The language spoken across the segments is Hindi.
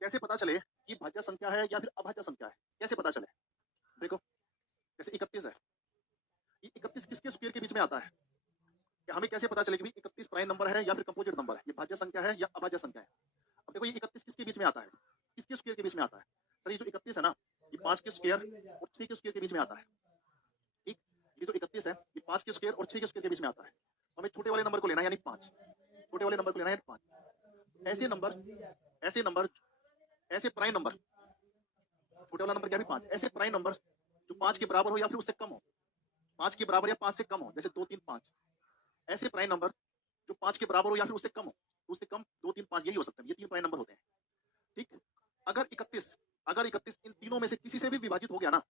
कैसे पता चले कि भाज्य संख्या है या फिर अभाज्य संख्या है? कैसे पता चले? देखो, जैसे 31 है, ये 31 किसके स्क्वायर के बीच में आता है? कि हमें कैसे पता चले कि भई 31 प्राइम नंबर है या फिर कंपोजिट नंबर है? ये भाज्य संख्या है या अभाज्य संख्या है? अब देखो ये 31 किसके बीच में आता है? किसके स्क्वायर के बीच में आता है? सर ये जो 31 है ना, ये 5 के स्क्वायर और 6 के स्क्वायर के बीच में आता है। ठीक? ये जो 31 है, ये 5 के स्क्वायर और 6 के स्क्वायर के बीच में आता है। हमें छोटे वाले नंबर को लेना है यानी 5, छोटे वाले नंबर को लेना है 5। ऐसे नंबर ऐसे नंबर ऐसे प्राइम नंबर, छोटे वाला नंबर क्या है 5, ऐसे प्राइम नंबर जो 5 के बराबर हो या फिर उससे कम हो, 5 के बराबर या 5 से कम हो, जैसे 2, 3, 5। ऐसे प्राइम नंबर जो 5 के बराबर हो या फिर उससे कम हो, उससे कम 2, 3, 5 यही हो सकते हैं। ये 3 प्राइम नंबर होते हैं। ठीक? अगर 31 इन तीनों में से किसी से भी विभाजित हो गया ना,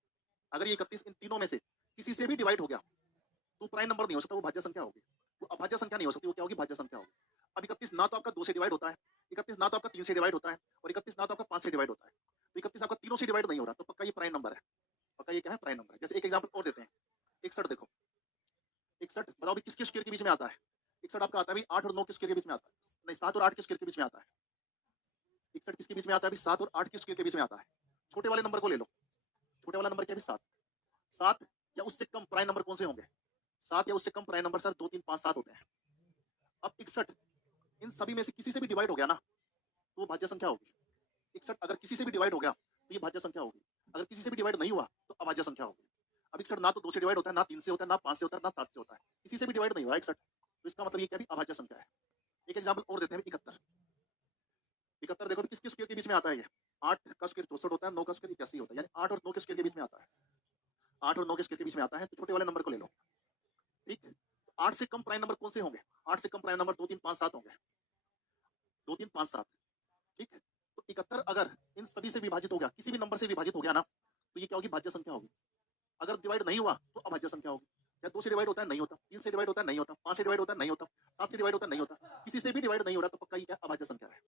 अगर ये 31 इन तीनों में से किसी से भी डिवाइड हो गया, तो प्राइम नंबर नहीं हो सकता, वो भाज्य संख्या होगी। वो अभाज्य संख्या नहीं हो सकती, वो क्या होगी? भाज्य संख्या होगी। अब 31 ना तो आपका 2 से डिवाइड होता है, 31 ना तो आपका 3 से डिवाइड होता है और 31 ना तो आपका 5 से डिवाइड होता है। तो 31 आपका तीनों से डिवाइड नहीं हो रहा, तो पक्का ये प्राइम नंबर है। पक्का ये क्या है? प्राइम नंबर है। जैसे एक एग्जांपल और देते हैं। 61 देखो, 61 बताओ भी किसके स्क्वायर के बीच में आता है? 61 आपका आता है भाई 8 और 9 के स्क्वायर के बीच में आता है। नहीं, 7 और 8 के स्क्वायर के बीच में आता है। 61 किसके बीच में आता है? अभी 7 और 8 के स्क्वायर के बीच में आता है। छोटे वाले नंबर को ले लो। छोटे वाला नंबर क्या है? 7। 7 या उससे कम प्राइम नंबर कौन से होंगे? 7 या उससे कम प्राइम नंबर सर 2, 3, 5, 7 होते हैं। अब 61 इन सभी में से किसी से भी डिवाइड हो गया ना, तो वो भाज्य संख्या होगी। 61 अगर किसी से भी डिवाइड हो गया, तो ये भाज्य संख्या होगी। अगर किसी से भी डिवाइड नहीं हुआ, तो अभाज्य संख्या होगी। अब 61 ना तो 2 से डिवाइड होता है, ना 3 से होता है, ना 5 से होता है, ना 7 से होता है। किसी से भी डिवाइड नहीं हुआ 61, तो इसका मतलब ये क्या है? अभाज्य संख्या है। एक एग्जांपल और देते हैं 71। 71 देखो किसके स्क्वायर के बीच में आता है ये? 8 का स्क्वायर 64 होता है, 9 का स्क्वायर 81 होता है, यानी 8 और 9 के स्क्वायर के बीच में आता है। 8 और 9 के स्क्वायर के बीच में आता है, तो छोटे वाले नंबर को ले लो। ठीक? 8 से कम प्राइम नंबर कौन से होंगे? 8 से कम प्राइम नंबर 2, 3, 5, 7 होंगे। 2, 3, 5, 7। ठीक? तो 71 अगर इन सभी से विभाजित हो गया, किसी भी नंबर से विभाजित हो गया ना, तो ये क्या होगी? भाज्य संख्या होगी। अगर डिवाइड नहीं हुआ, तो अभाज्य संख्या होगी। या 2 से डिवाइड होता है? नहीं होता। 3 से डिवाइड होता है? नहीं होता। 5 से डिवाइड होता है? नहीं होता। 7 से डिवाइड होता है? नहीं होता। किसी से भी डिवाइड नहीं हो रहा, तो पक्का ये क्या है? अभाज्य संख्या है।